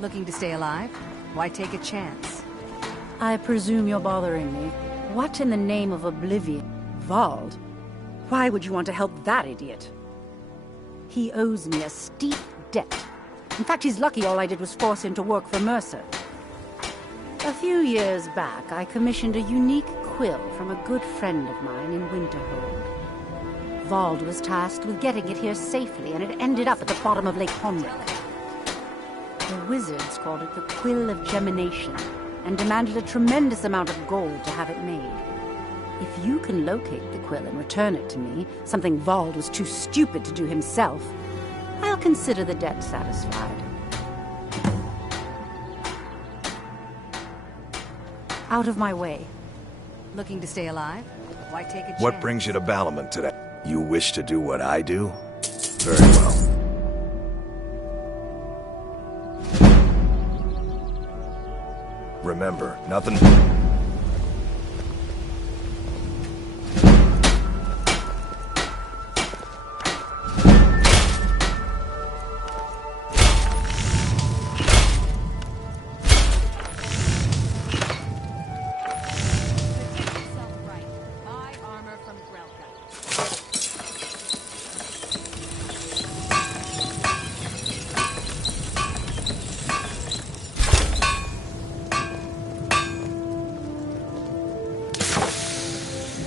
Looking to stay alive? Why take a chance? I presume you're bothering me. What in the name of oblivion? Vald? Why would you want to help that idiot? He owes me a steep debt. In fact, he's lucky all I did was force him to work for Mercer. A few years back, I commissioned a unique quill from a good friend of mine in Winterhold. Vald was tasked with getting it here safely, and it ended up at the bottom of Lake Honrick. The wizards called it the Quill of Gemination, and demanded a tremendous amount of gold to have it made. If you can locate the quill and return it to me, something Vald was too stupid to do himself, I'll consider the debt satisfied. Out of my way. Looking to stay alive? Why take a chance? What brings you to Balamant today? You wish to do what I do? Very well. Remember, nothing...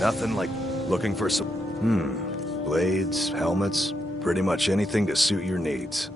Nothing like looking for some... blades, helmets, pretty much anything to suit your needs.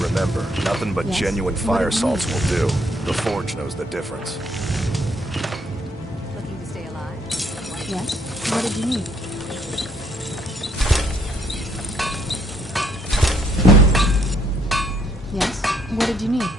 Remember, nothing but genuine fire salts will do. The Forge knows the difference. Looking to stay alive? Yes? What did you need? Yes? What did you need?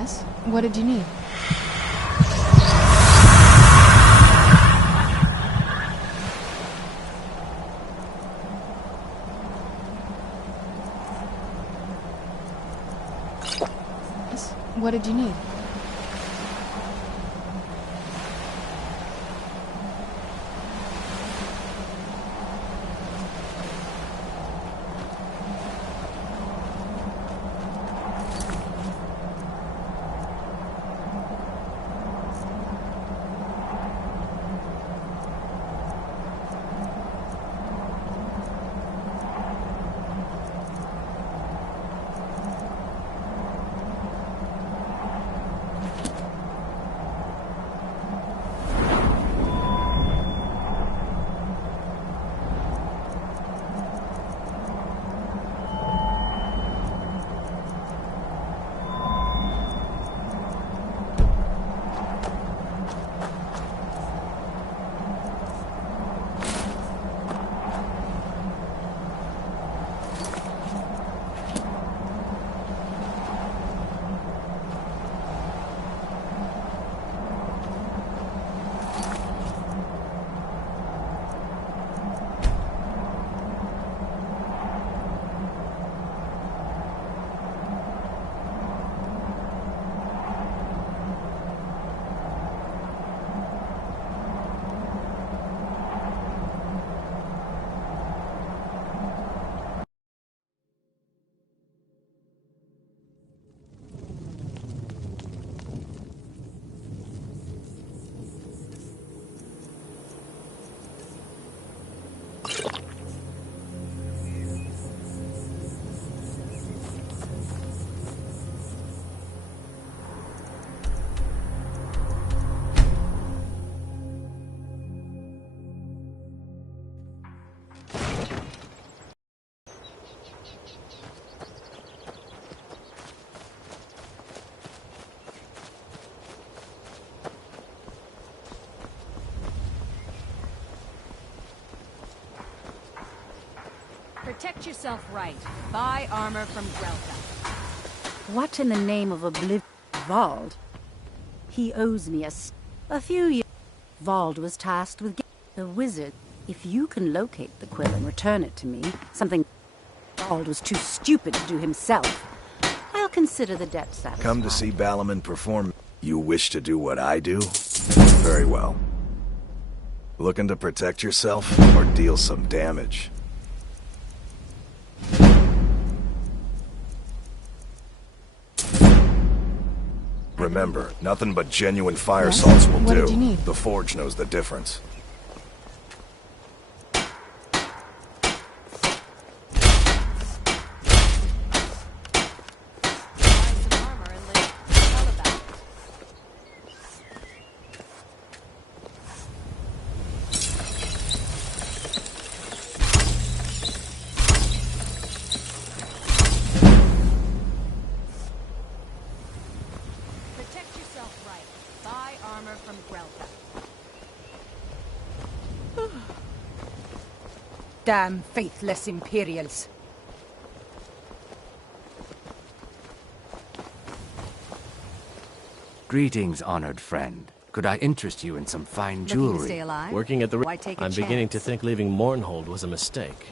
Yes? What did you need? Yes? What did you need? Protect yourself right. Buy armor from Grelka. What in the name of oblivion? Vald? He owes me a few years. Vald was tasked with the wizard. If you can locate the quill and return it to me, something Vald was too stupid to do himself, I'll consider the debt satisfied. Come to see Balaman perform. You wish to do what I do? Very well. Looking to protect yourself or deal some damage? Remember, nothing but genuine fire salts will What do. did you need? The Forge knows the difference. Buy some armor and live. Tell about it. Protect yourself right. Buy armor from Grelka. Damn faithless Imperials. Greetings, honored friend. Could I interest you in some fine Looking to stay jewelry? alive? Working at the... Why take a I'm beginning to chance? think leaving Mournhold was a mistake.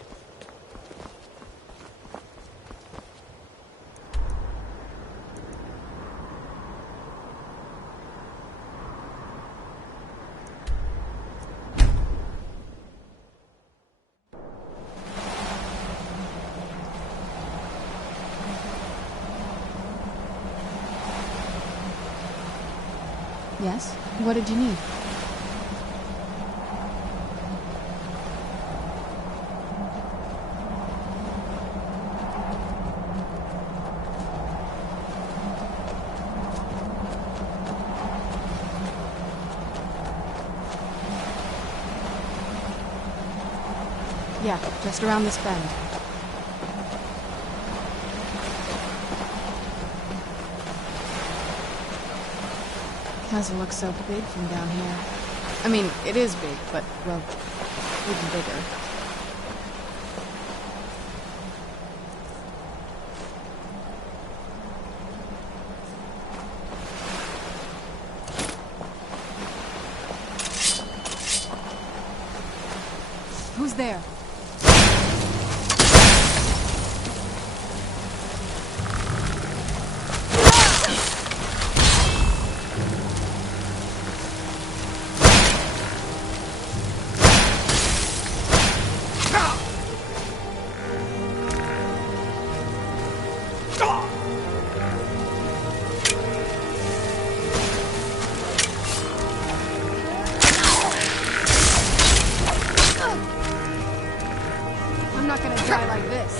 Yes? What did you need? Yeah, just around this bend. Castle looks so big from down here. I mean, it is big, but, well, even bigger. Who's there? I'm not gonna die like this.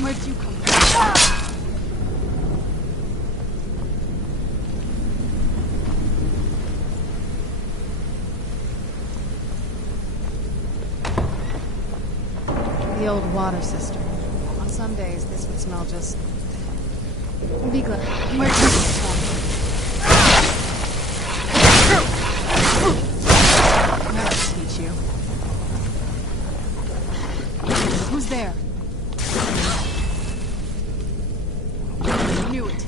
Where'd you come from? The old water cistern. On some days, this would smell just... Be glad. Where'd you come from? That'll teach you. Who's there? Knew it.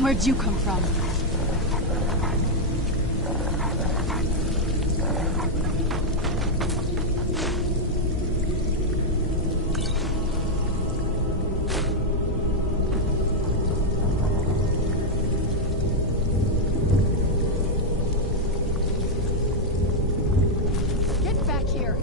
Where'd you come from? Get back here!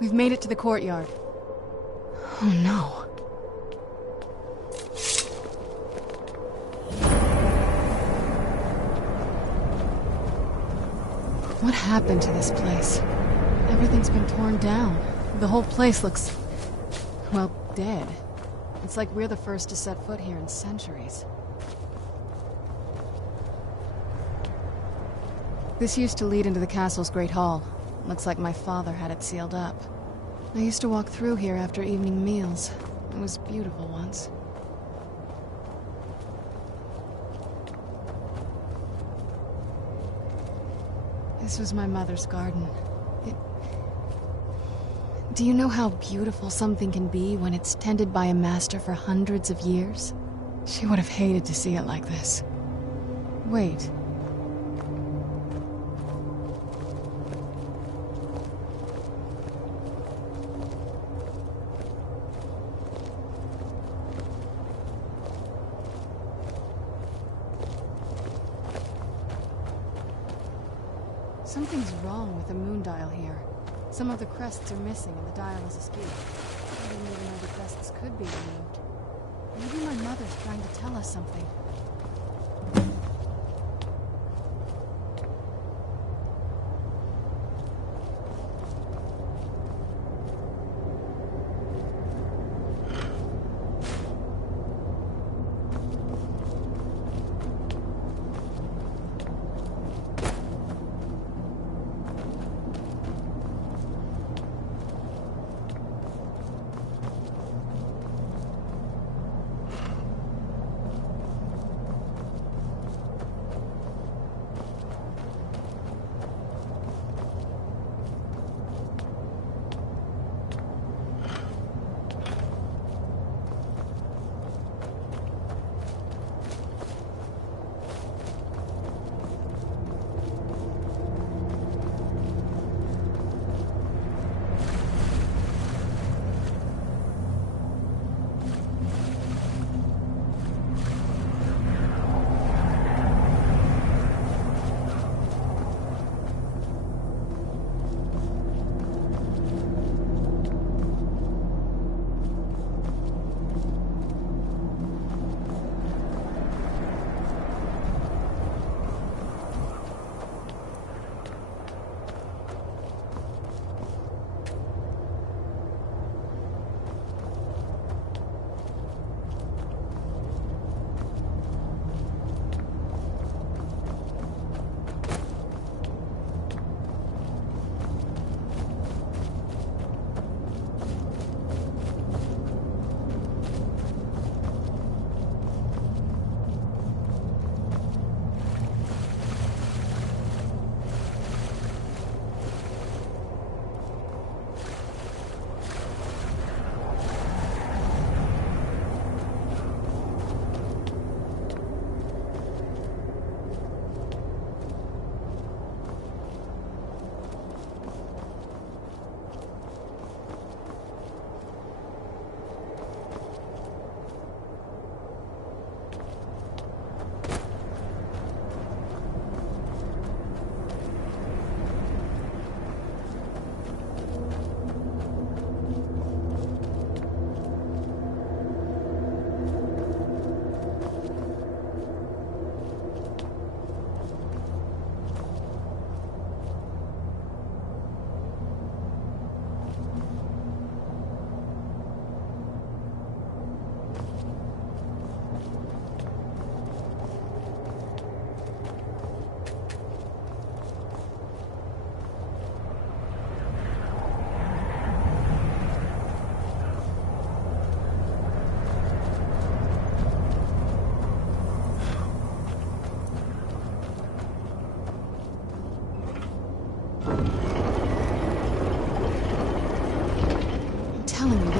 We've made it to the courtyard. Oh no. What happened to this place? Everything's been torn down. The whole place looks, well, dead. It's like we're the first to set foot here in centuries. This used to lead into the castle's great hall. Looks like my father had it sealed up. I used to walk through here after evening meals. It was beautiful once. This was my mother's garden. Do you know how beautiful something can be when it's tended by a master for hundreds of years? She would have hated to see it like this. Wait. Something's wrong with the moon dial here. Some of the crests are missing and the dial is askew. I didn't even know the crests could be removed. Maybe my mother's trying to tell us something.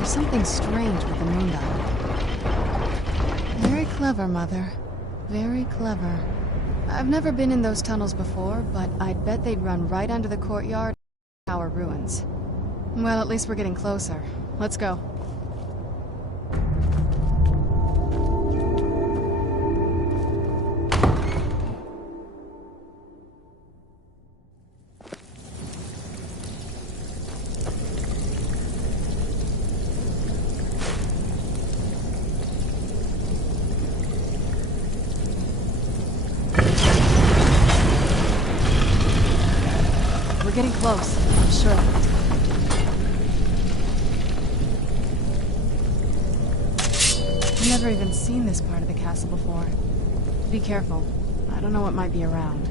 There's something strange with the moon dial. Very clever, Mother. Very clever. I've never been in those tunnels before, but I'd bet they'd run right under the courtyard tower ruins. Well, at least we're getting closer. Let's go. We're getting close, I'm sure of it. I've never even seen this part of the castle before. Be careful. I don't know what might be around.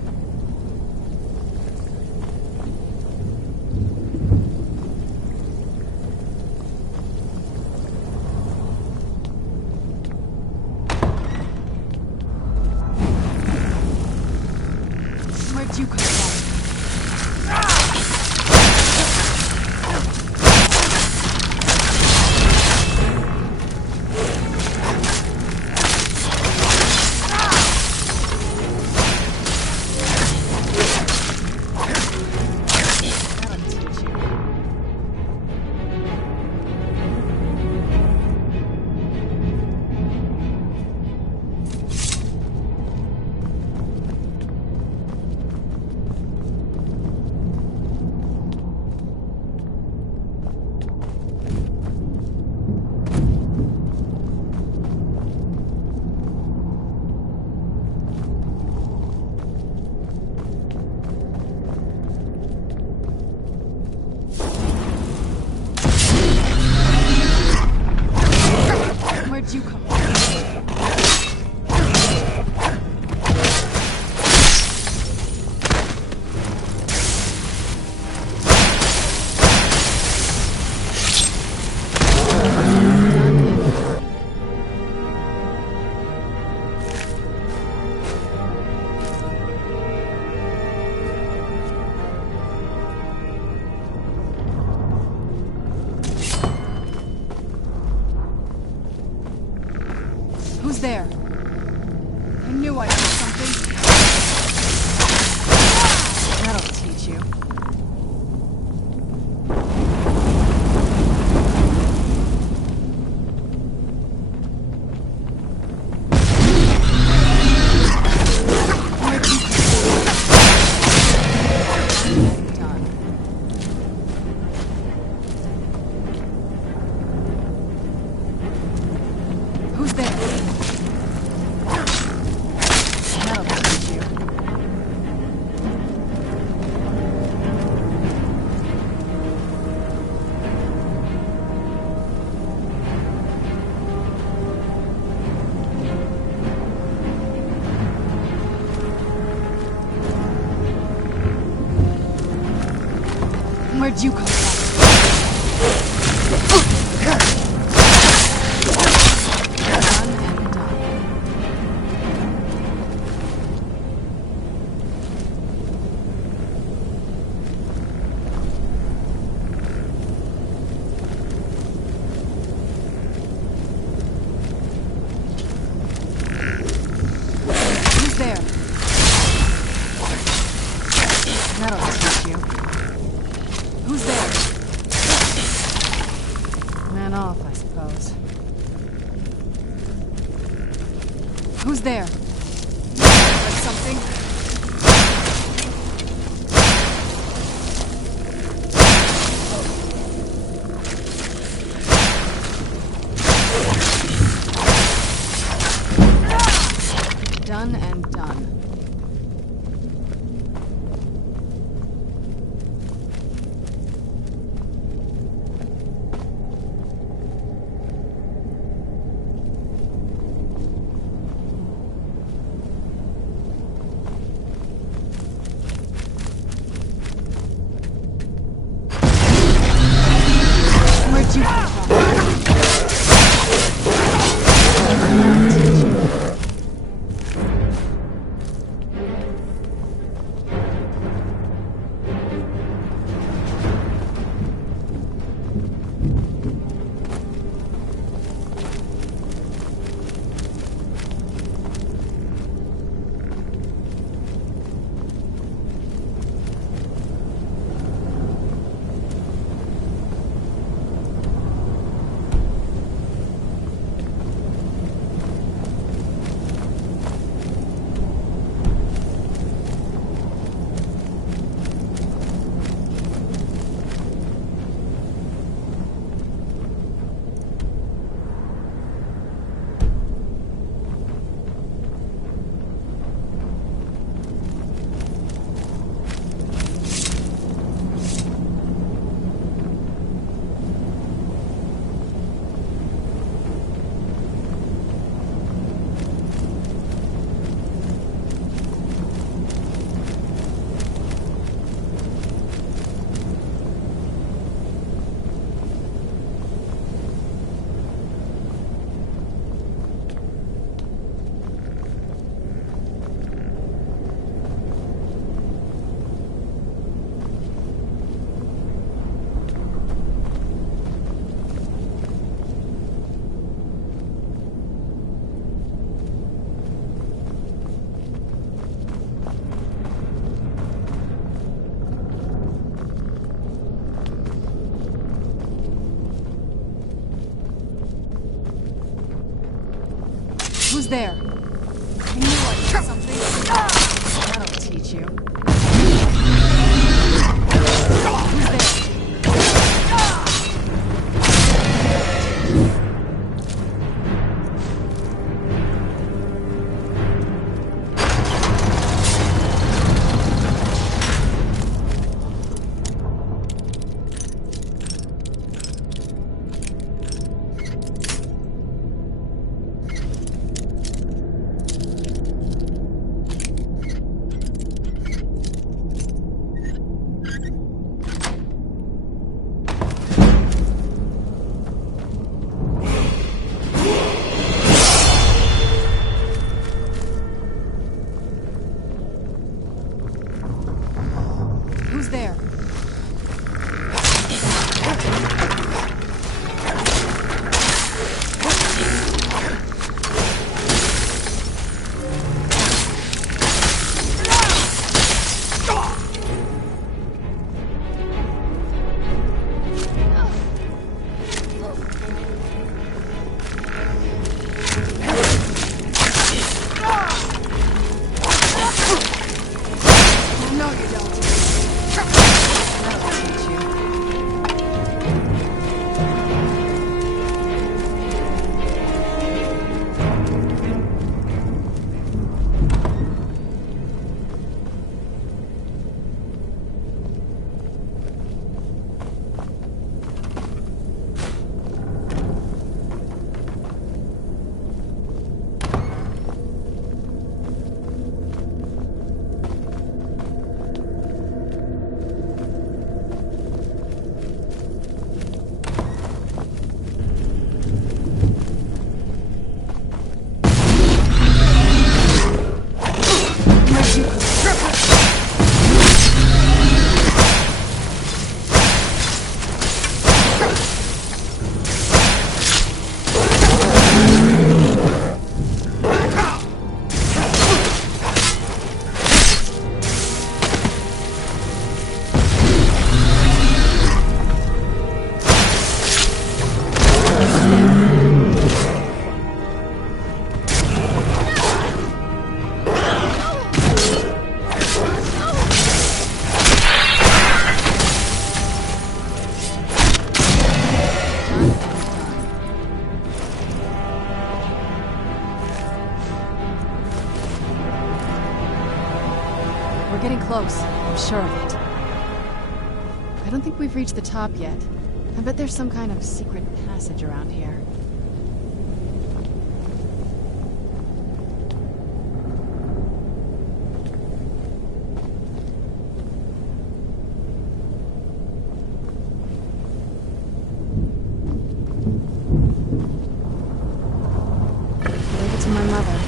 Where'd you come from? Where'd you come from? Who's there? I knew I heard something. That'll teach you. Who's there? Where'd you come from? Who's there? That'll teach you. Who's there? Man off, I suppose. Who's there? Like something? Done and done. Where'd you come from? there? I knew I'd hit something. That'll teach you. Who's there? Who's there? No, you don't. That'll teach you. We're getting close, I'm sure of it. I don't think we've reached the top yet. I bet there's some kind of secret passage around here. Leave it to my mother.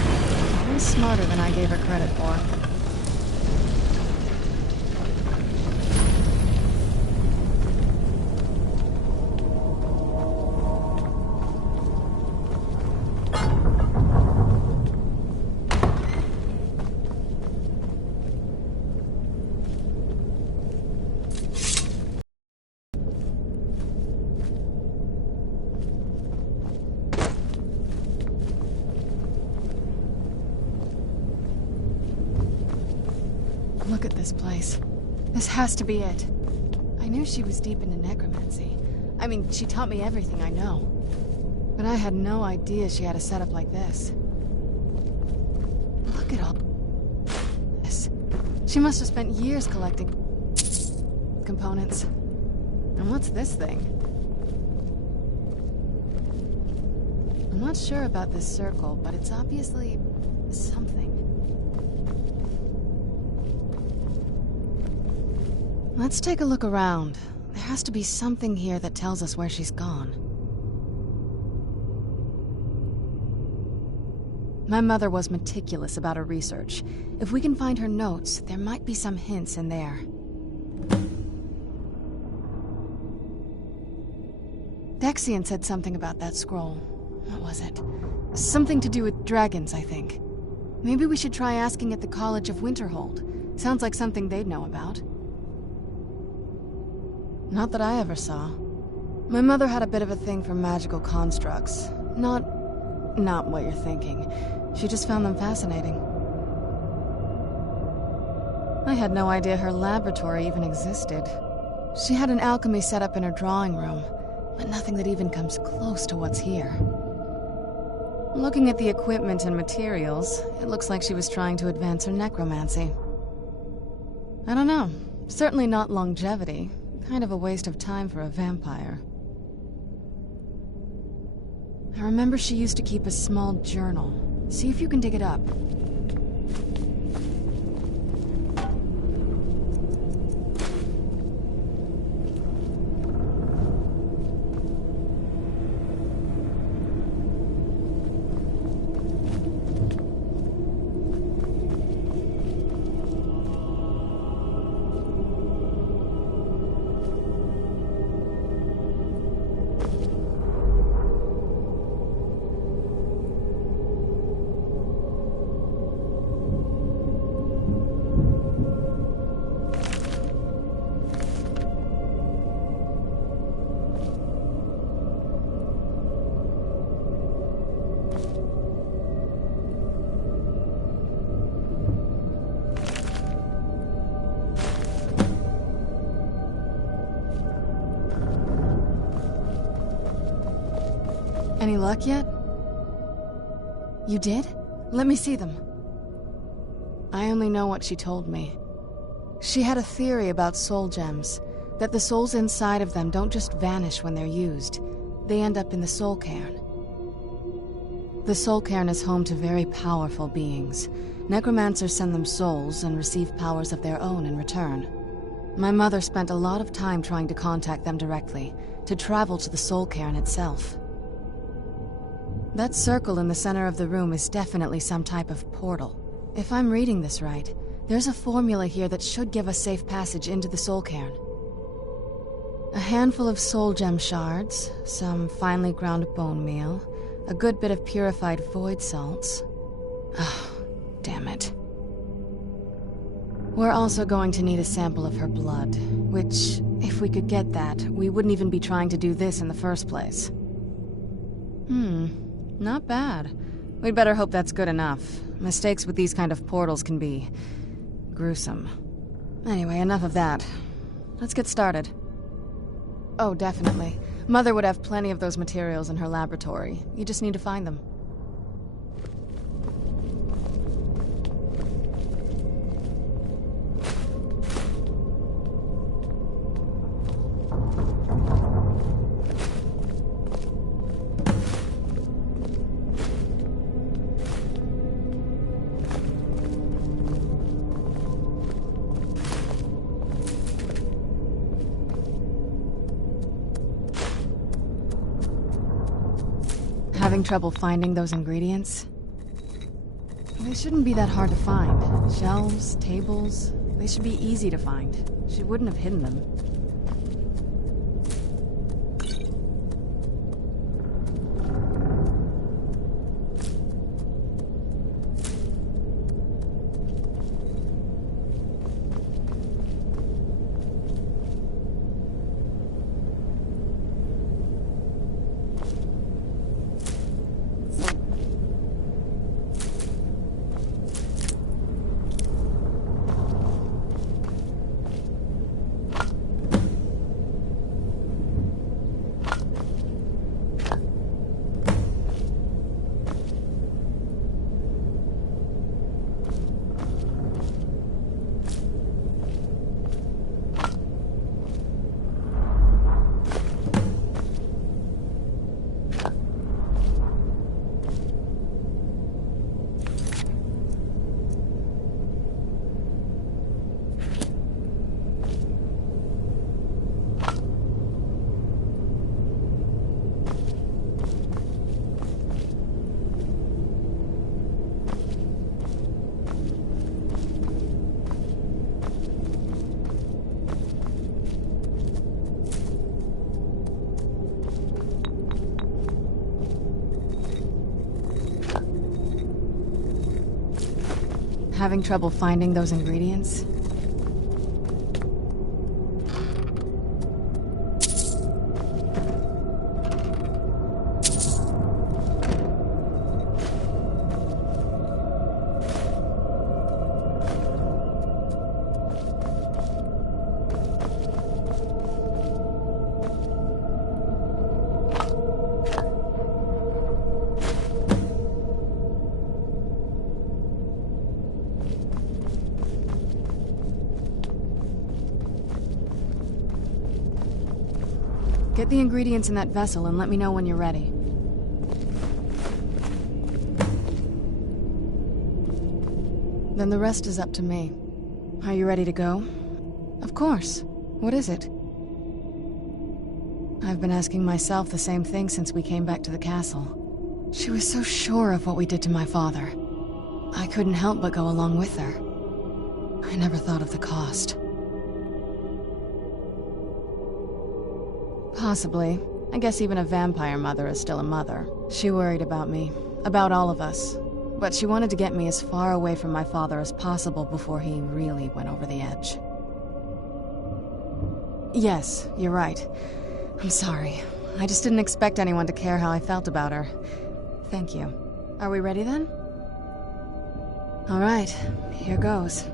Always smarter than I gave her credit for. Look at this place. This has to be it. I knew she was deep into necromancy. I mean, she taught me everything I know. But I had no idea she had a setup like this. Look at all this. She must have spent years collecting components. And what's this thing? I'm not sure about this circle, but it's obviously something. Let's take a look around. There has to be something here that tells us where she's gone. My mother was meticulous about her research. If we can find her notes, there might be some hints in there. Dexian said something about that scroll. What was it? Something to do with dragons, I think. Maybe we should try asking at the College of Winterhold. Sounds like something they'd know about. Not that I ever saw. My mother had a bit of a thing for magical constructs. Not what you're thinking. She just found them fascinating. I had no idea her laboratory even existed. She had an alchemy set up in her drawing room, but nothing that even comes close to what's here. Looking at the equipment and materials, it looks like she was trying to advance her necromancy. I don't know. Certainly not longevity. Kind of a waste of time for a vampire. I remember she used to keep a small journal. See if you can dig it up. Any luck yet? You did? Let me see them. I only know what she told me. She had a theory about soul gems, that the souls inside of them don't just vanish when they're used. They end up in the Soul Cairn. The Soul Cairn is home to very powerful beings. Necromancers send them souls and receive powers of their own in return. My mother spent a lot of time trying to contact them directly, to travel to the Soul Cairn itself. That circle in the center of the room is definitely some type of portal. If I'm reading this right, there's a formula here that should give us safe passage into the Soul Cairn. A handful of soul gem shards, some finely ground bone meal, a good bit of purified void salts. Oh, damn it. We're also going to need a sample of her blood, which, if we could get that, we wouldn't even be trying to do this in the first place. Not bad. We'd better hope that's good enough. Mistakes with these kind of portals can be gruesome. Anyway, enough of that. Let's get started. Oh, definitely. Mother would have plenty of those materials in her laboratory. You just need to find them. Having trouble finding those ingredients? They shouldn't be that hard to find. Shelves, tables, they should be easy to find. She wouldn't have hidden them. Having trouble finding those ingredients? Get the ingredients in that vessel and let me know when you're ready. Then the rest is up to me. Are you ready to go? Of course. What is it? I've been asking myself the same thing since we came back to the castle. She was so sure of what we did to my father. I couldn't help but go along with her. I never thought of the cost. Possibly. I guess even a vampire mother is still a mother. She worried about me, about all of us. But she wanted to get me as far away from my father as possible before he really went over the edge. Yes, you're right. I'm sorry. I just didn't expect anyone to care how I felt about her. Thank you. Are we ready then? All right, here goes.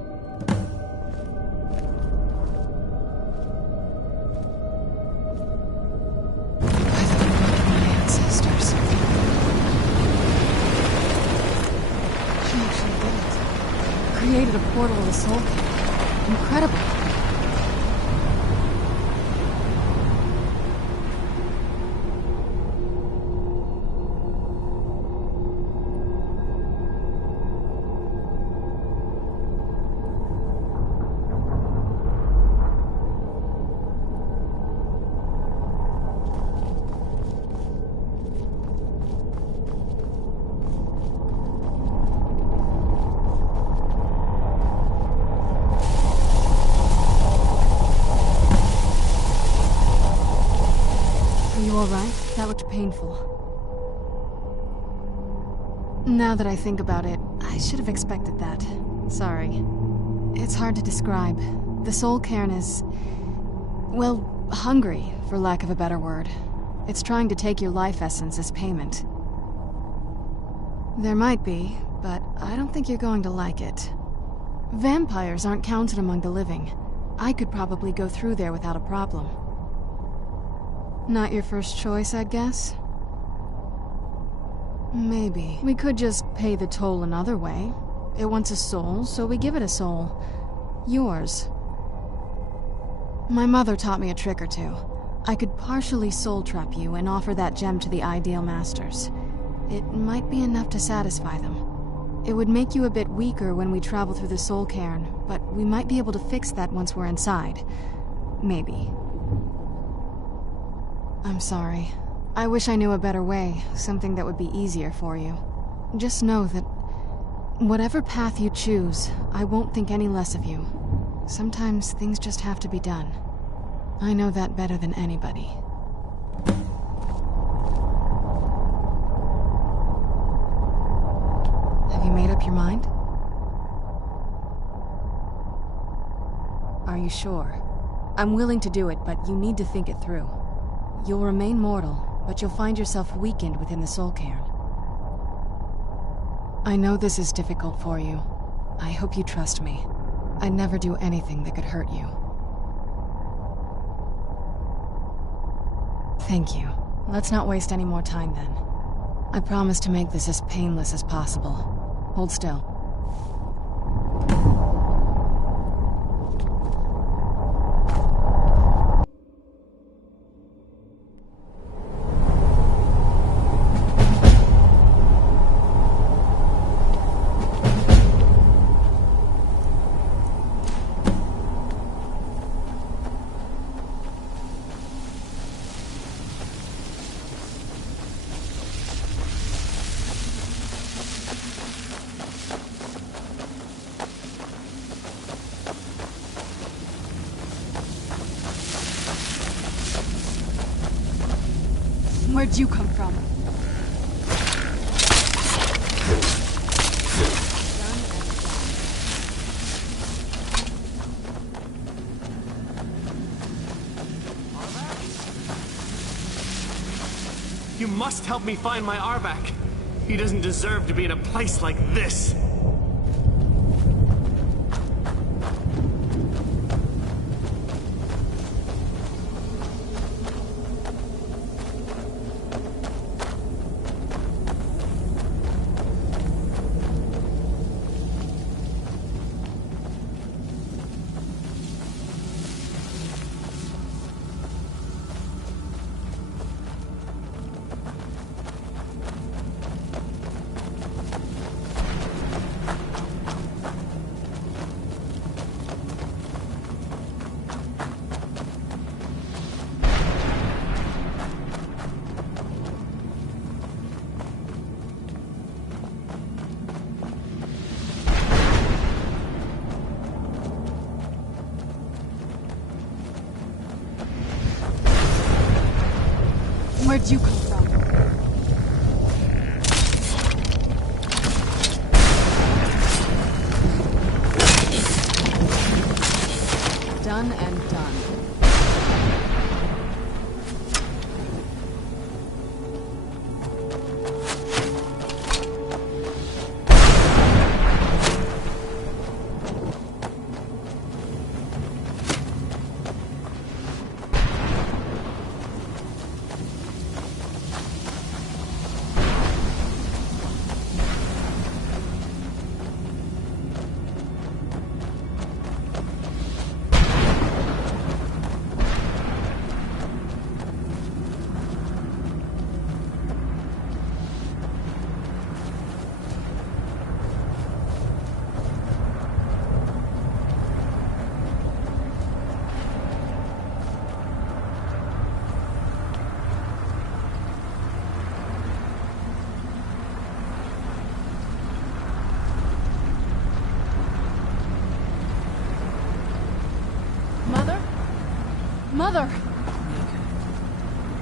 Created a portal to the Soul Cairn. Incredible. Alright, that looked painful. Now that I think about it, I should have expected that. Sorry. It's hard to describe. The Soul Cairn is... well, hungry, for lack of a better word. It's trying to take your life essence as payment. There might be, but I don't think you're going to like it. Vampires aren't counted among the living. I could probably go through there without a problem. Not your first choice, I guess? Maybe. We could just pay the toll another way. It wants a soul, so we give it a soul. Yours. My mother taught me a trick or two. I could partially soul trap you and offer that gem to the ideal masters. It might be enough to satisfy them. It would make you a bit weaker when we travel through the Soul Cairn, but we might be able to fix that once we're inside. Maybe. I'm sorry. I wish I knew a better way, something that would be easier for you. Just know that whatever path you choose, I won't think any less of you. Sometimes things just have to be done. I know that better than anybody. Have you made up your mind? Are you sure? I'm willing to do it, but you need to think it through. You'll remain mortal, but you'll find yourself weakened within the Soul Cairn. I know this is difficult for you. I hope you trust me. I'd never do anything that could hurt you. Thank you. Let's not waste any more time then. I promise to make this as painless as possible. Hold still. Where'd you come from? You must help me find my Arvak. He doesn't deserve to be in a place like this. Where'd you come from? Done and done. Mother!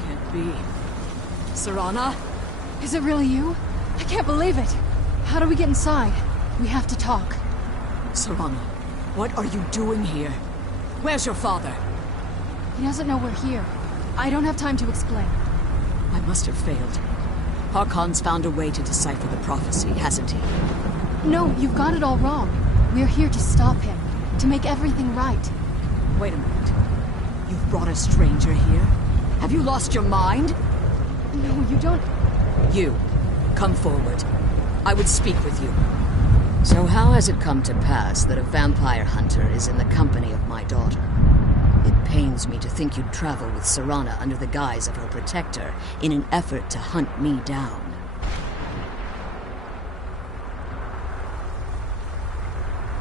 Can't be. Serana? Is it really you? I can't believe it! How do we get inside? We have to talk. Serana, what are you doing here? Where's your father? He doesn't know we're here. I don't have time to explain. I must have failed. Harkon's found a way to decipher the prophecy, hasn't he? No, you've got it all wrong. We're here to stop him. To make everything right. Wait a minute. You've brought a stranger here? Have you lost your mind? No, you don't... You, come forward. I would speak with you. So how has it come to pass that a vampire hunter is in the company of my daughter? It pains me to think you'd travel with Serana under the guise of her protector in an effort to hunt me down.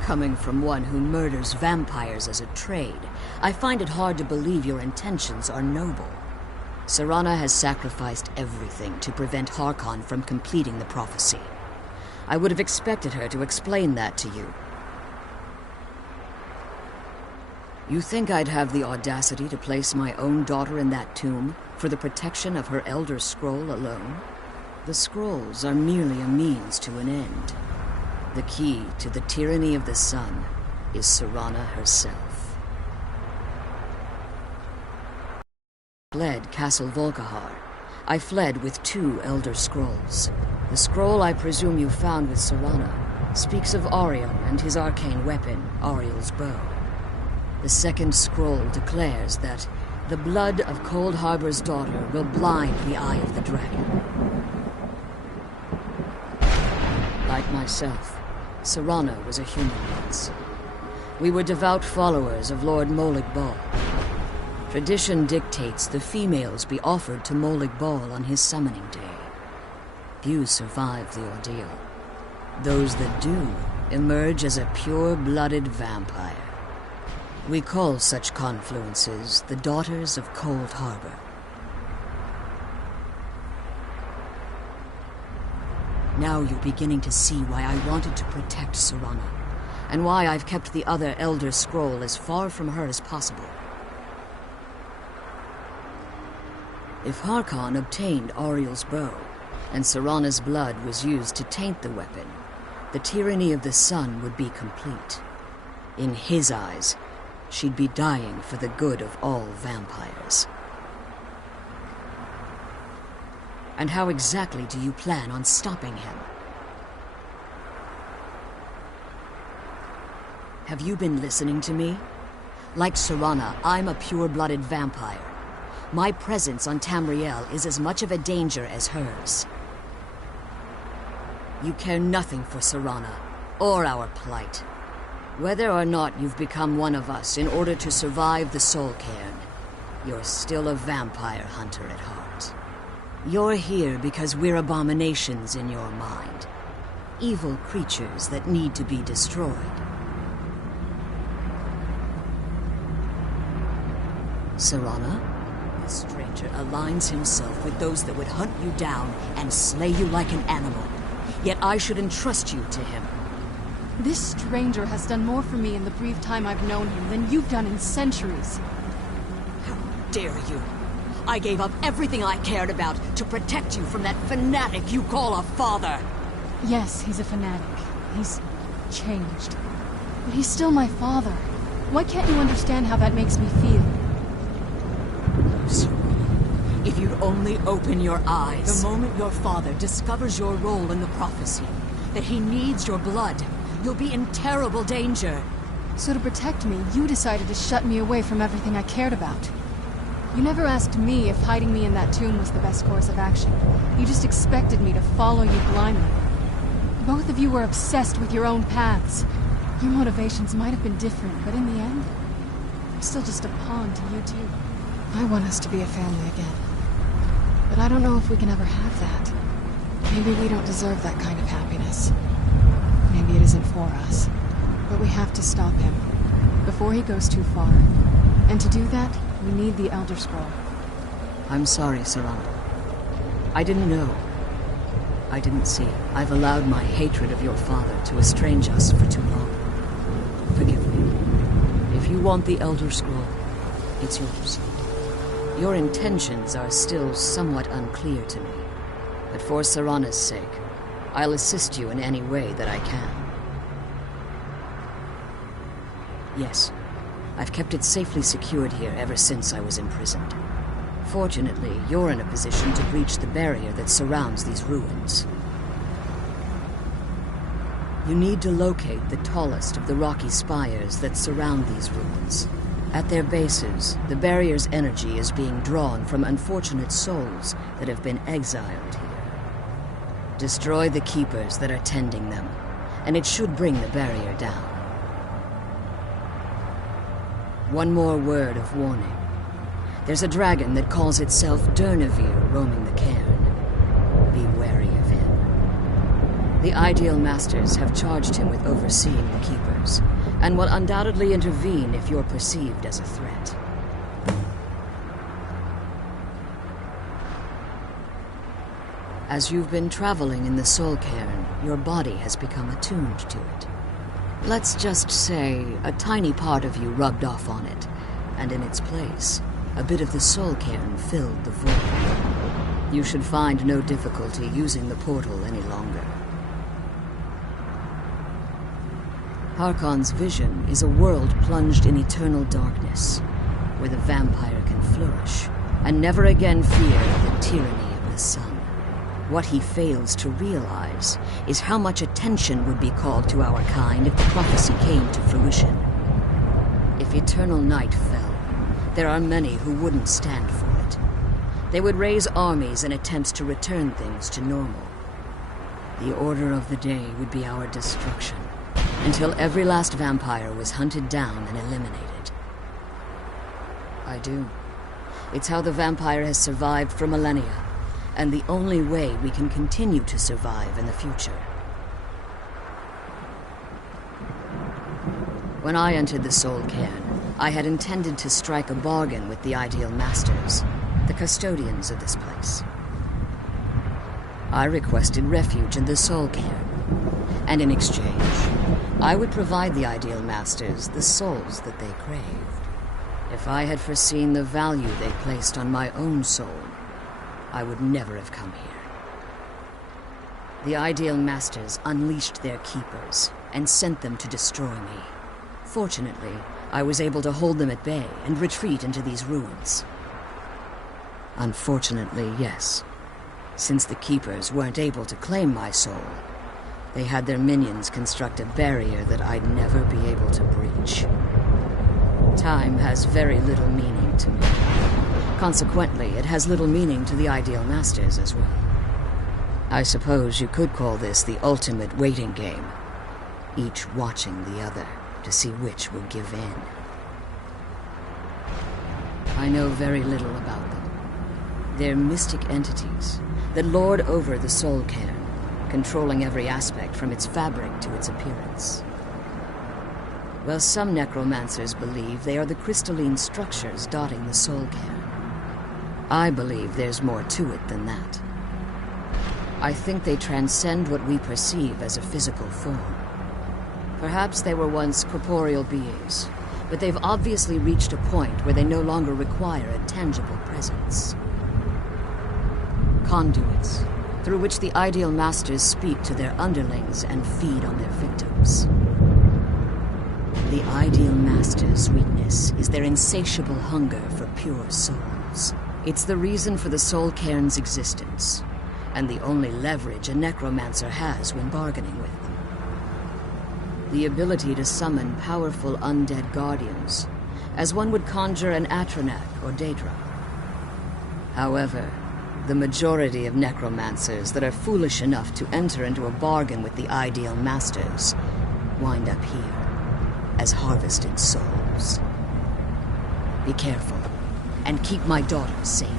Coming from one who murders vampires as a trade, I find it hard to believe your intentions are noble. Serana has sacrificed everything to prevent Harkon from completing the prophecy. I would have expected her to explain that to you. You think I'd have the audacity to place my own daughter in that tomb for the protection of her Elder Scroll alone? The scrolls are merely a means to an end. The key to the tyranny of the sun is Serana herself. Fled Castle Volkihar. I fled with 2 Elder Scrolls. The scroll I presume you found with Serana speaks of Ariel and his arcane weapon, Ariel's bow. The second scroll declares that the blood of Cold Harbor's daughter will blind the eye of the dragon. Like myself, Serana was a human once. We were devout followers of Lord Molig Bal. Tradition dictates the females be offered to Molig Bal on his summoning day. Few survive the ordeal. Those that do emerge as a pure-blooded vampire. We call such confluences the Daughters of Cold Harbor. Now you're beginning to see why I wanted to protect Serana, and why I've kept the other Elder Scroll as far from her as possible. If Harkon obtained Ariel's bow, and Serana's blood was used to taint the weapon, the tyranny of the sun would be complete. In his eyes, she'd be dying for the good of all vampires. And how exactly do you plan on stopping him? Have you been listening to me? Like Serana, I'm a pure-blooded vampire. My presence on Tamriel is as much of a danger as hers. You care nothing for Serana, or our plight. Whether or not you've become one of us in order to survive the Soul Cairn, you're still a vampire hunter at heart. You're here because we're abominations in your mind. Evil creatures that need to be destroyed. Serana, this stranger aligns himself with those that would hunt you down and slay you like an animal. Yet I should entrust you to him. This stranger has done more for me in the brief time I've known him than you've done in centuries. How dare you! I gave up everything I cared about to protect you from that fanatic you call a father. Yes, he's a fanatic. He's changed. But he's still my father. Why can't you understand how that makes me feel? If you'd only open your eyes. The moment your father discovers your role in the prophecy, that he needs your blood, you'll be in terrible danger. So to protect me, you decided to shut me away from everything I cared about. You never asked me if hiding me in that tomb was the best course of action. You just expected me to follow you blindly. Both of you were obsessed with your own paths. Your motivations might have been different, but in the end, I'm still just a pawn to you two. I want us to be a family again. But I don't know if we can ever have that. Maybe we don't deserve that kind of happiness. Maybe it isn't for us. But we have to stop him, before he goes too far. And to do that, we need the Elder Scroll. I'm sorry, Serana. I didn't know. I didn't see. I've allowed my hatred of your father to estrange us for too long. Forgive me. If you want the Elder Scroll, it's yours. Your intentions are still somewhat unclear to me. But for Serana's sake, I'll assist you in any way that I can. Yes, I've kept it safely secured here ever since I was imprisoned. Fortunately, you're in a position to breach the barrier that surrounds these ruins. You need to locate the tallest of the rocky spires that surround these ruins. At their bases, the barrier's energy is being drawn from unfortunate souls that have been exiled here. Destroy the keepers that are tending them, and it should bring the barrier down. One more word of warning. There's a dragon that calls itself Durnevere roaming the cairn. Be wary of him. The Ideal Masters have charged him with overseeing the keepers, and will undoubtedly intervene if you're perceived as a threat. As you've been traveling in the Soul Cairn, your body has become attuned to it. Let's just say a tiny part of you rubbed off on it, and in its place, a bit of the Soul Cairn filled the void. You should find no difficulty using the portal any longer. Harkon's vision is a world plunged in eternal darkness, where the vampire can flourish, and never again fear the tyranny of the sun. What he fails to realize is how much attention would be called to our kind if the prophecy came to fruition. If eternal night fell, there are many who wouldn't stand for it. They would raise armies in attempts to return things to normal. The order of the day would be our destruction, until every last vampire was hunted down and eliminated. I do. It's how the vampire has survived for millennia, and the only way we can continue to survive in the future. When I entered the Soul Cairn, I had intended to strike a bargain with the Ideal Masters, the custodians of this place. I requested refuge in the Soul Cairn, and in exchange, I would provide the Ideal Masters the souls that they craved. If I had foreseen the value they placed on my own soul, I would never have come here. The Ideal Masters unleashed their keepers and sent them to destroy me. Fortunately, I was able to hold them at bay and retreat into these ruins. Unfortunately, yes. Since the keepers weren't able to claim my soul, they had their minions construct a barrier that I'd never be able to breach. Time has very little meaning to me. Consequently, it has little meaning to the Ideal Masters as well. I suppose you could call this the ultimate waiting game, each watching the other to see which will give in. I know very little about them. They're mystic entities that lord over the Soul Cairn, controlling every aspect from its fabric to its appearance. Well, some necromancers believe they are the crystalline structures dotting the Soul Cairn. I believe there's more to it than that. I think they transcend what we perceive as a physical form. Perhaps they were once corporeal beings, but they've obviously reached a point where they no longer require a tangible presence. Conduits, through which the Ideal Masters speak to their underlings and feed on their victims. The Ideal Masters' weakness is their insatiable hunger for pure souls. It's the reason for the Soul Cairn's existence, and the only leverage a necromancer has when bargaining with them. The ability to summon powerful undead guardians, as one would conjure an Atronak or Daedra. However, the majority of necromancers that are foolish enough to enter into a bargain with the Ideal Masters wind up here as harvested souls. Be careful, and keep my daughter safe.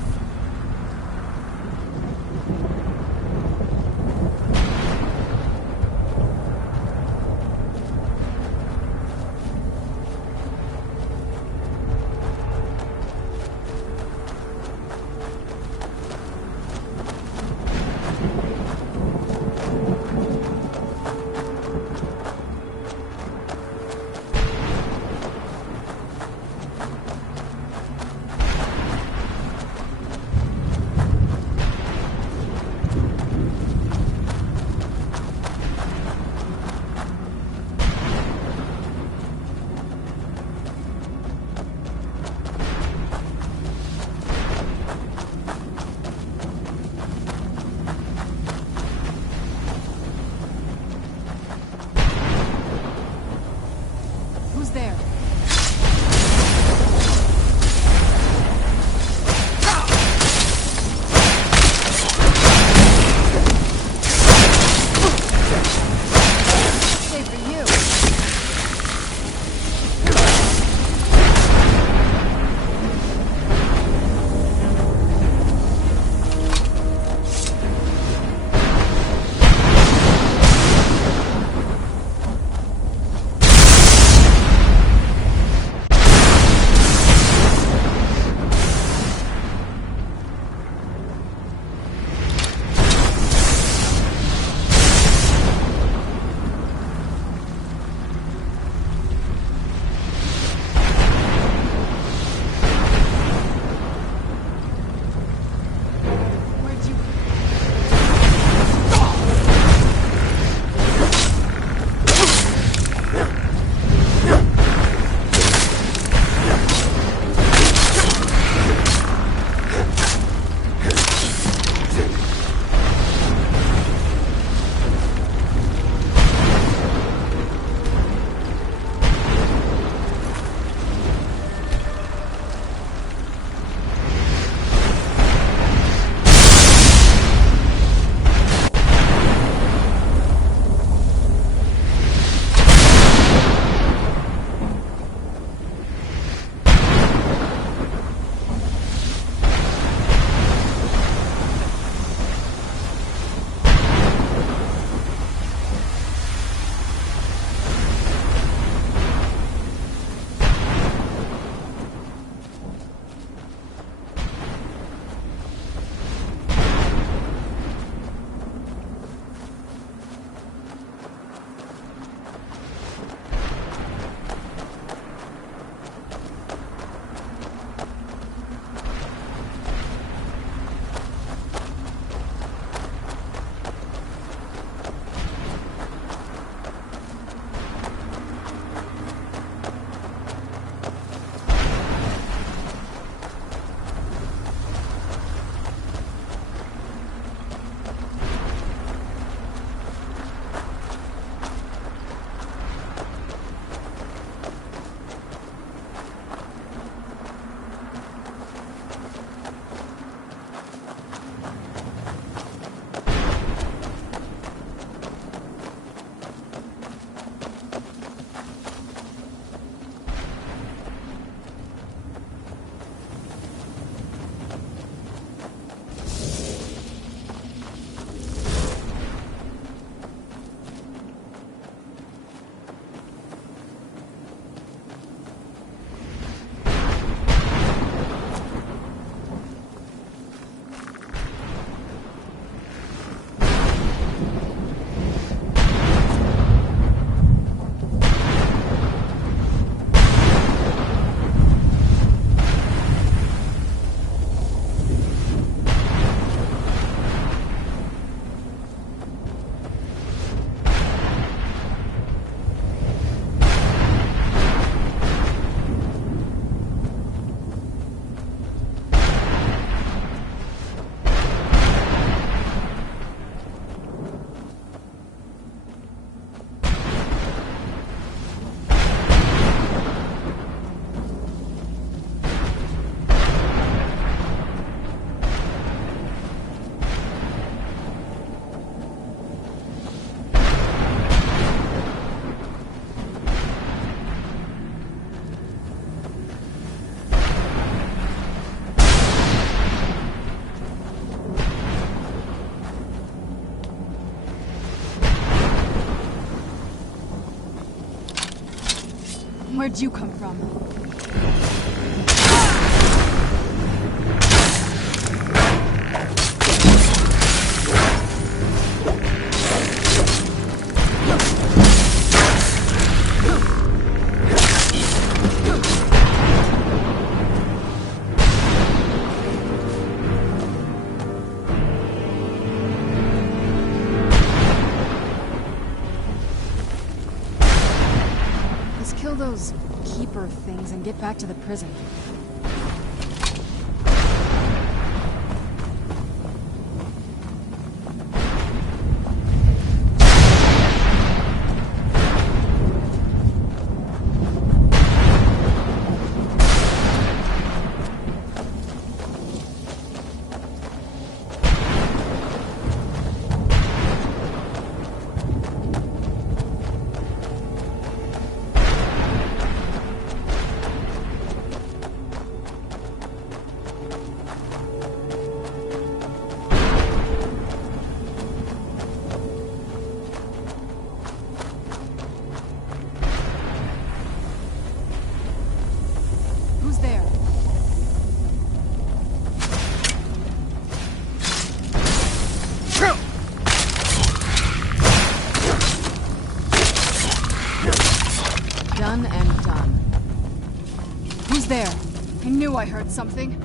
Where'd you come from? Kill those keeper things and get back to the prison. Done and done. Who's there? I knew I heard something.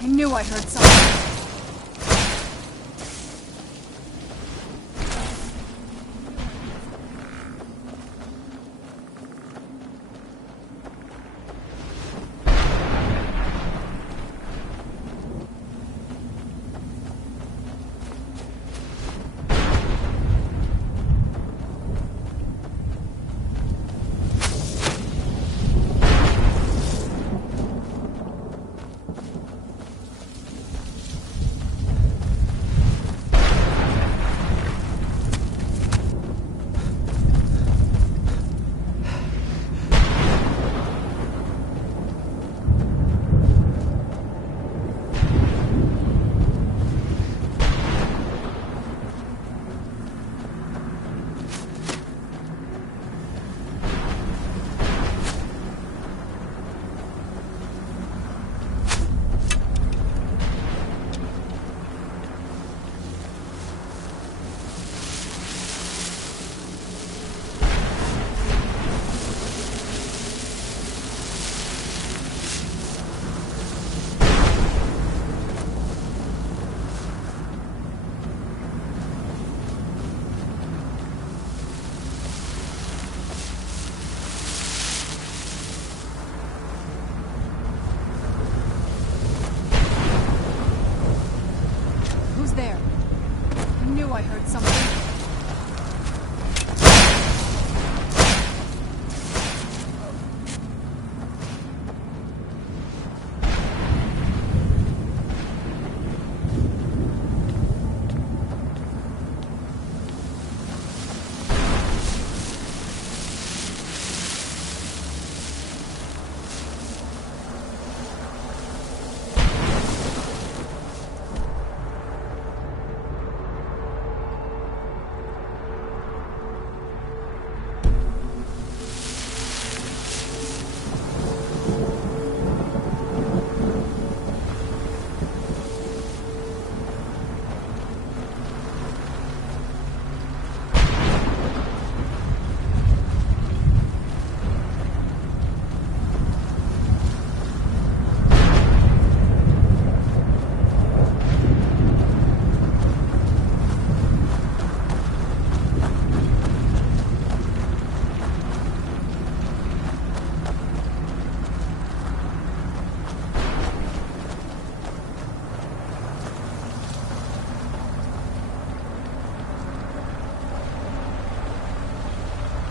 Knew I heard something. I heard something.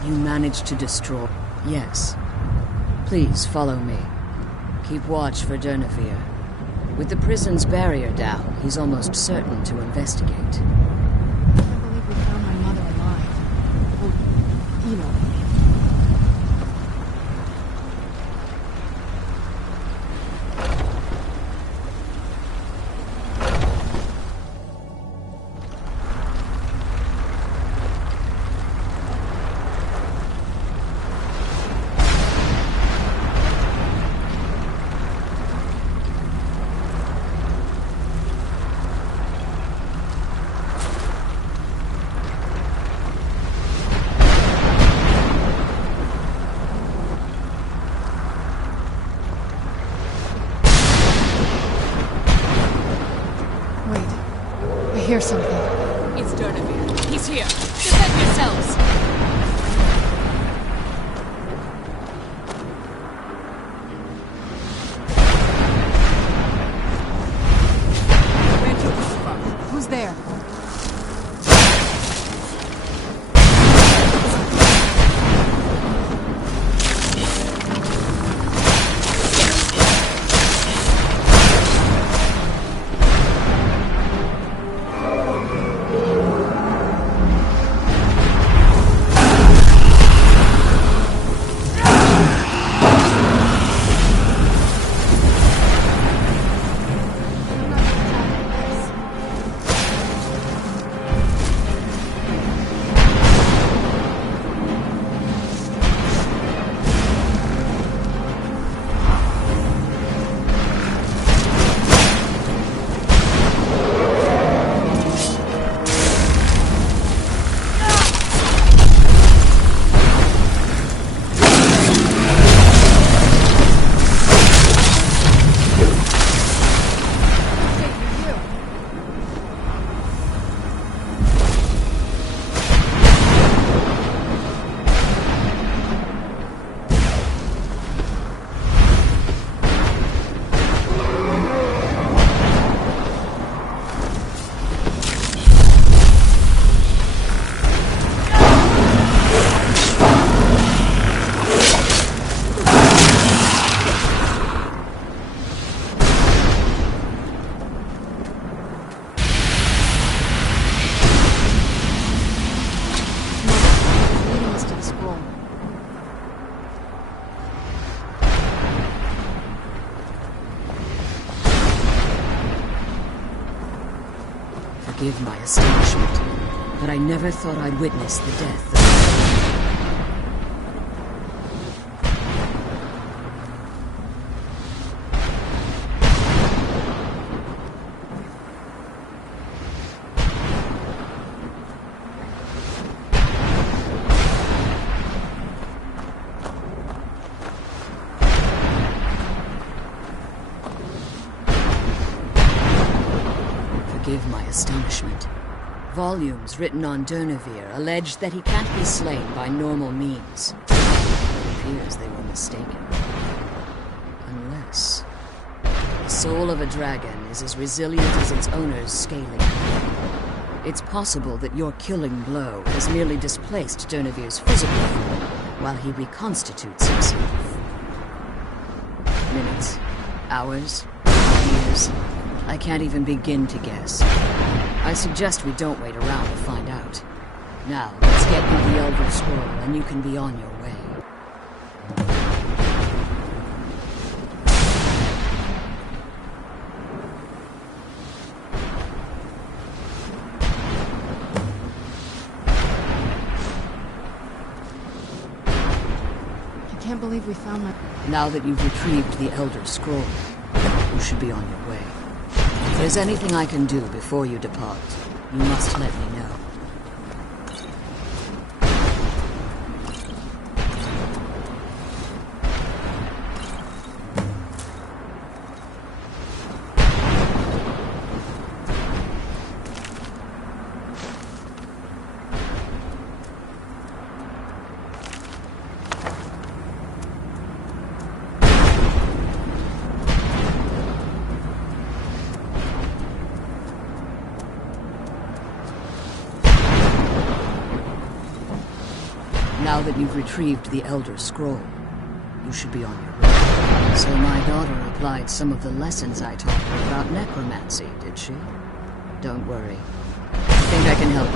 You managed to destroy... Yes. Please follow me. Keep watch for Durnevere. With the prison's barrier down, he's almost certain to investigate. I can't believe we found my mother alive. Well, you know. I hear something. It's Durnevere. He's here. Defend yourselves! Who's there? Forgive my astonishment, but I never thought I'd witness the death of... Forgive my astonishment. Volumes written on Durnevere allege that he can't be slain by normal means. It appears they were mistaken. Unless... the soul of a dragon is as resilient as its owner's scaling. It's possible that your killing blow has merely displaced Dernevir's physical form while he reconstitutes himself. Minutes, hours, years. I can't even begin to guess. I suggest we don't wait around to find out. Now, let's get you the Elder Scroll and you can be on your way. I can't believe we found my... Now that you've retrieved the Elder Scroll, you should be on your way. If there's anything I can do before you depart, you must let me know. Now that you've retrieved the Elder Scroll, you should be on your way. So my daughter applied some of the lessons I taught her about necromancy, did she? Don't worry. I think I can help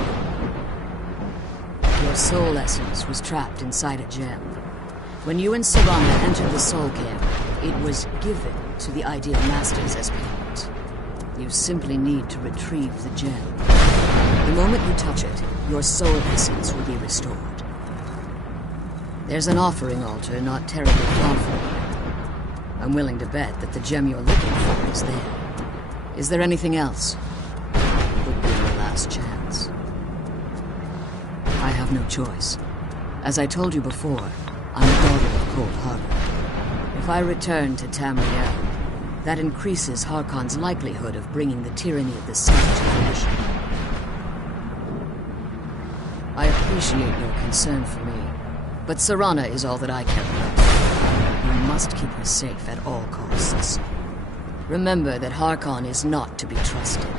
you. Your soul essence was trapped inside a gem. When you and Serana entered the Soul Cairn, it was given to the Ideal Masters as payment. You simply need to retrieve the gem. The moment you touch it, your soul essence will be restored. There's an offering altar not terribly far from here. I'm willing to bet that the gem you're looking for is there. Is there anything else? Would be your last chance. I have no choice. As I told you before, I'm a daughter of Cold Harbor. If I return to Tamriel, that increases Harkon's likelihood of bringing the tyranny of the sun to fruition. I appreciate your concern for me. But Serana is all that I care about. You must keep her safe at all costs. Remember that Harkon is not to be trusted.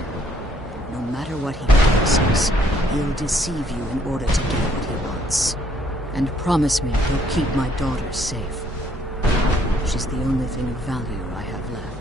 No matter what he promises, he'll deceive you in order to get what he wants. And promise me he'll keep my daughter safe. She's the only thing of value I have left.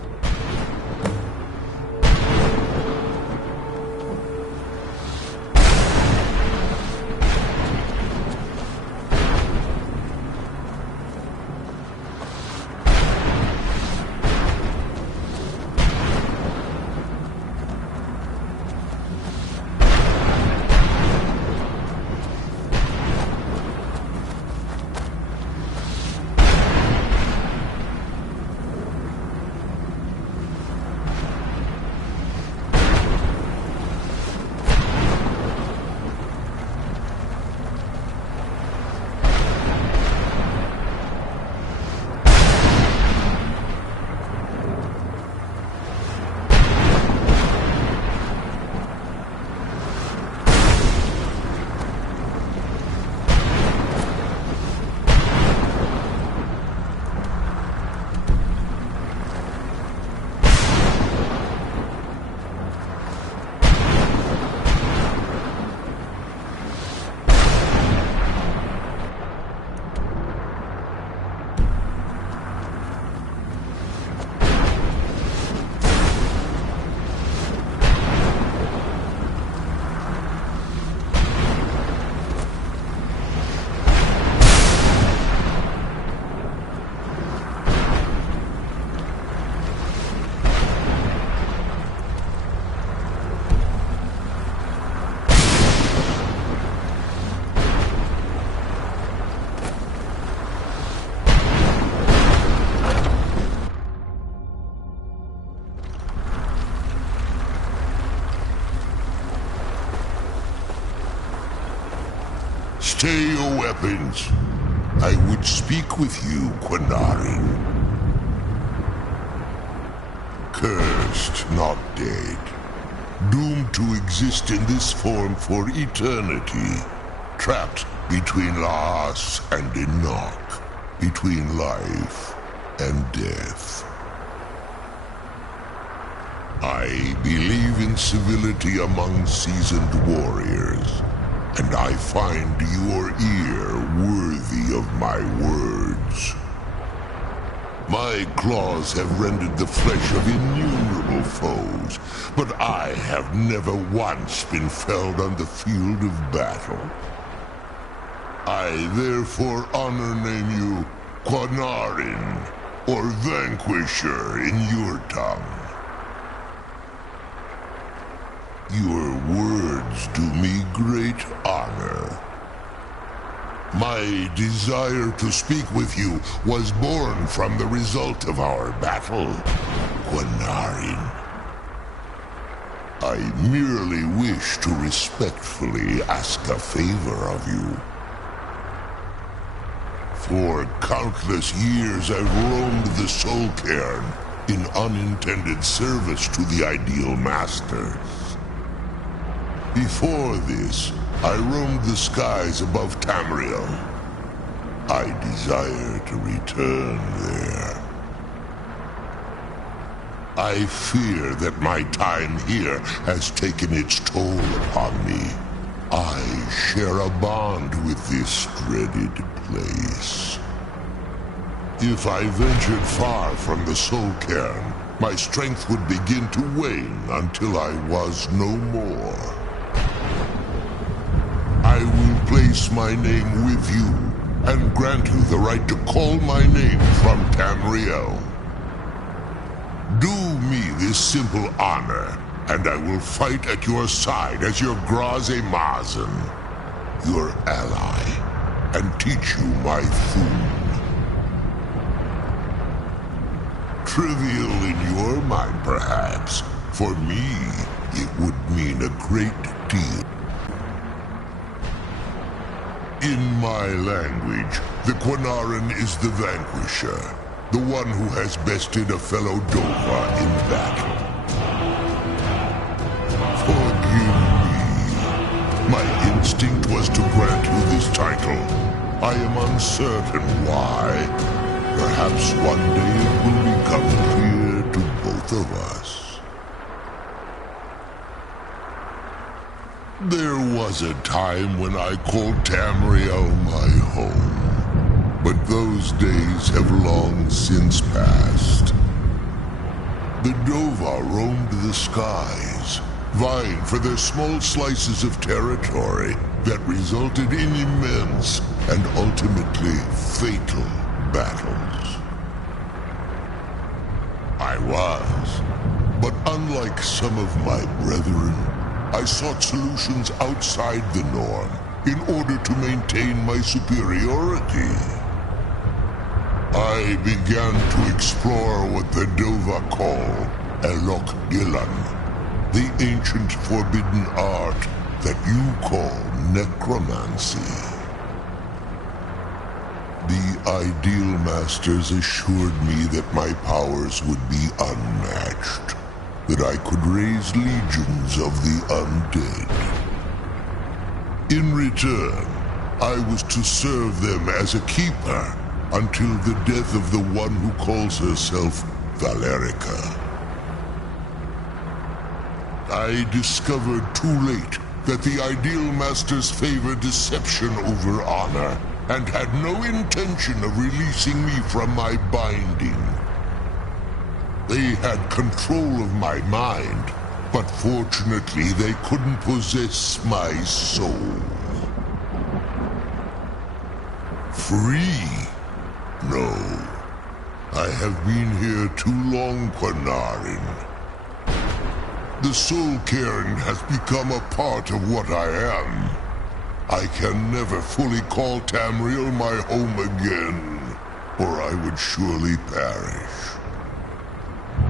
Stay your weapons. I would speak with you, Quinarin. Cursed, not dead. Doomed to exist in this form for eternity. Trapped between Laas and Enoch. Between life and death. I believe in civility among seasoned warriors, and I find your ear worthy of my words. My claws have rended the flesh of innumerable foes, but I have never once been felled on the field of battle. I therefore honor name you Quanarin, or Vanquisher in your tongue. Your words do me great honor. My desire to speak with you was born from the result of our battle, Quanarin. I merely wish to respectfully ask a favor of you. For countless years I've roamed the Soul Cairn in unintended service to the Ideal Masters. Before this, I roamed the skies above Tamriel. I desire to return there. I fear that my time here has taken its toll upon me. I share a bond with this dreaded place. If I ventured far from the Soul Cairn, my strength would begin to wane until I was no more. I will place my name with you and grant you the right to call my name from Tamriel. Do me this simple honor, and I will fight at your side as your Graze-Mazen, your ally, and teach you my thune. Trivial in your mind, perhaps. For me, it would mean a great deal. In my language, the Quanarin is the Vanquisher, the one who has bested a fellow Dova in battle. Forgive me. My instinct was to grant you this title. I am uncertain why. Perhaps one day it will become clear to both of us. There was a time when I called Tamriel my home, but those days have long since passed. The Dova roamed the skies, vying for their small slices of territory that resulted in immense and ultimately fatal battles. I was, but unlike some of my brethren, I sought solutions outside the norm in order to maintain my superiority. I began to explore what the Dova call Elok Gillan, the ancient forbidden art that you call necromancy. The Ideal Masters assured me that my powers would be unmatched, that I could raise legions of the undead. In return, I was to serve them as a keeper until the death of the one who calls herself Valerica. I discovered too late that the Ideal Masters favor deception over honor, and had no intention of releasing me from my binding. They had control of my mind, but fortunately they couldn't possess my soul. Free? No. I have been here too long, Quanarin. The Soul Cairn has become a part of what I am. I can never fully call Tamriel my home again, or I would surely perish.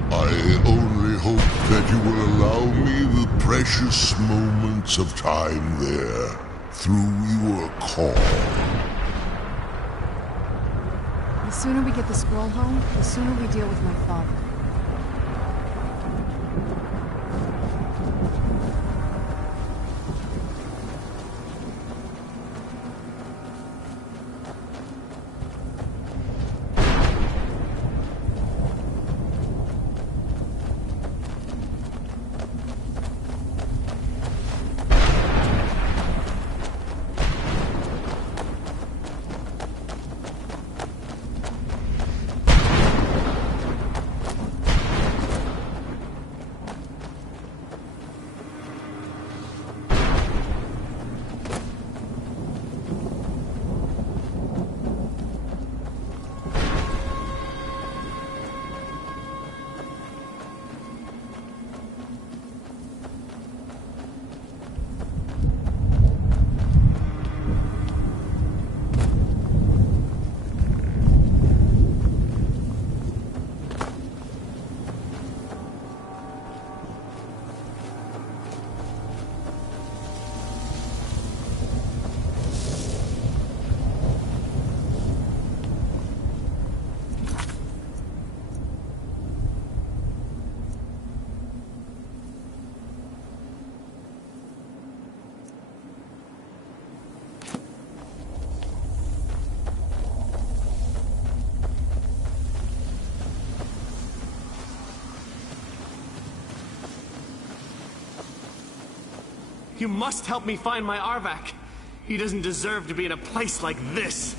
I only hope that you will allow me the precious moments of time there, through your call. The sooner we get the scroll home, the sooner we deal with my father. You must help me find my Arvak. He doesn't deserve to be in a place like this.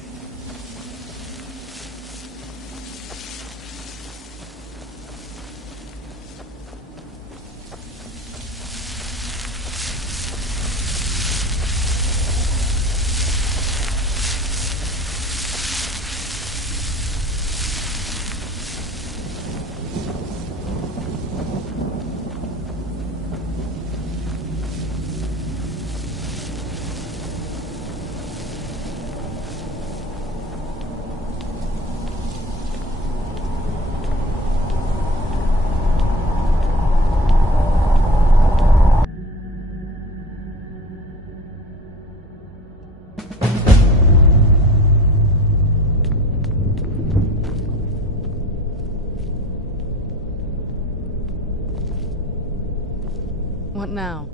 What now?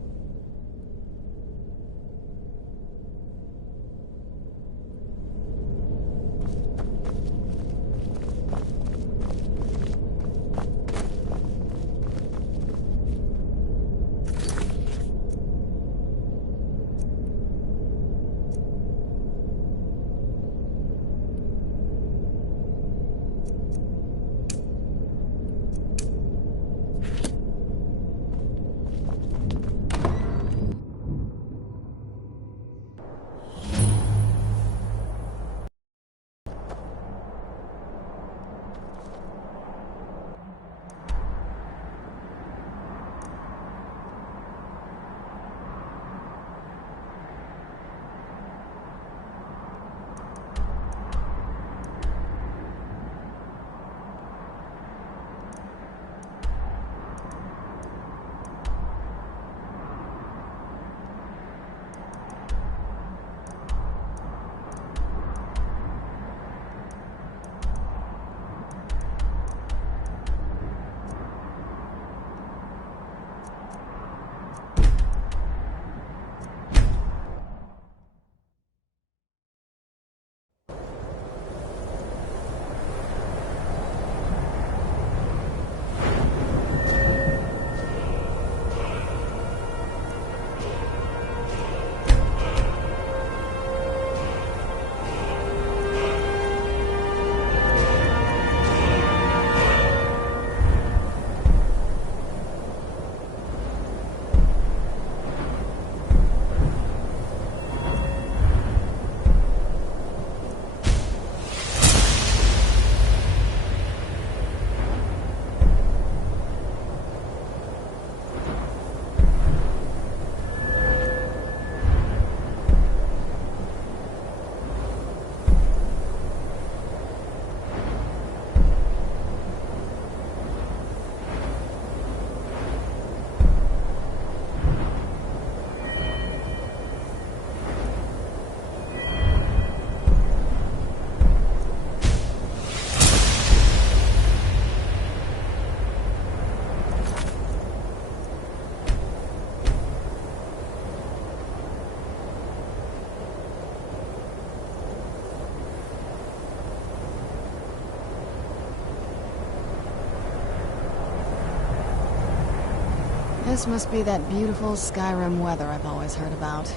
This must be that beautiful Skyrim weather I've always heard about.